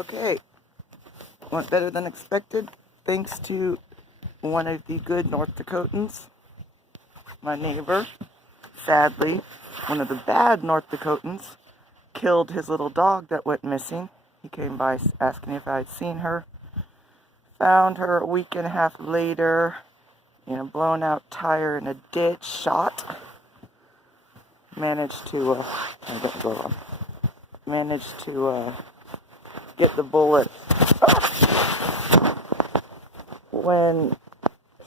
Okay, went better than expected, thanks to one of the good North Dakotans, my neighbor. Sadly, one of the bad North Dakotans killed his little dog that went missing. He came by asking if I'd seen her. Found her a week and a half later in a blown out tire in a ditch, shot. Managed to get the bullet when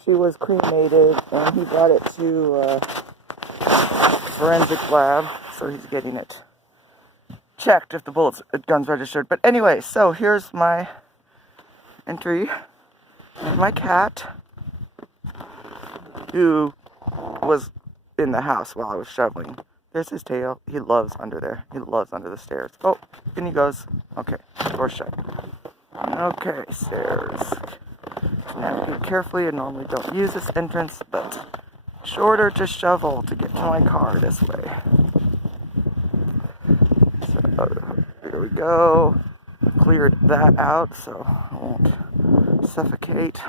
she was cremated, and he brought it to forensic lab, so he's getting it checked if the gun's registered. But anyway, so here's my entry. And my cat, who was in the house while I was shoveling. There's his tail. He loves under there. He loves under the stairs. Oh, and he goes. Okay, door shut. Okay, stairs. Navigate carefully. I normally don't use this entrance, but shorter to shovel to get to my car this way. So, here we go. Cleared that out so I won't suffocate.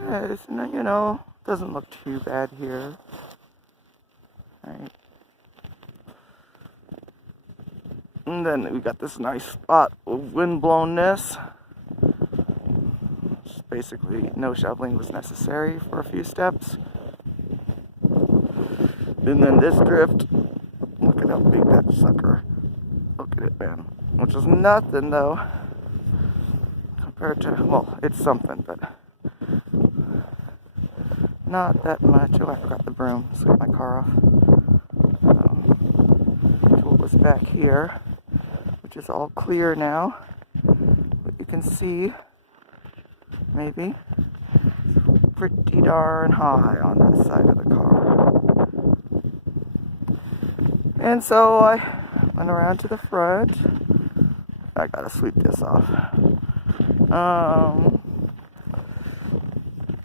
It's, you know, doesn't look too bad here. Right. And then we got this nice spot of windblowness. Just basically, no shoveling was necessary for a few steps. And then this drift. Look at how big that sucker. Look at it, man. Which is nothing, though. Compared to, well, it's something, but not that much. Oh, I forgot the broom. Sweep my car off. Tool was back here, which is all clear now. But you can see, maybe, it's pretty darn high on that side of the car. And so I went around to the front. I gotta sweep this off.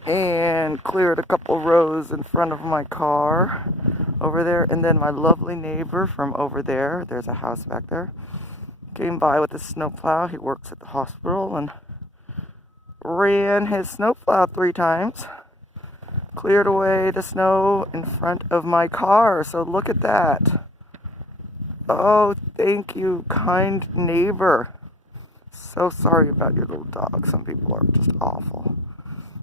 And cleared a couple rows in front of my car over there. And then my lovely neighbor from over there, there's a house back there, came by with a snowplow. He works at the hospital and ran his snowplow 3 times. Cleared away the snow in front of my car. So look at that. Oh, thank you, kind neighbor. So sorry about your little dog. Some people are just awful.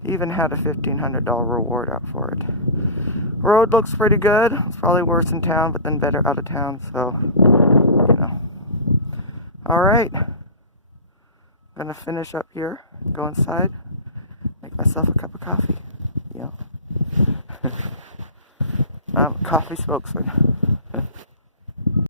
He even had a $1,500 reward out for it. Road looks pretty good. It's probably worse in town, but then better out of town, so, you know. Alright. I'm gonna finish up here, go inside, make myself a cup of coffee. You know. I'm a coffee spokesman.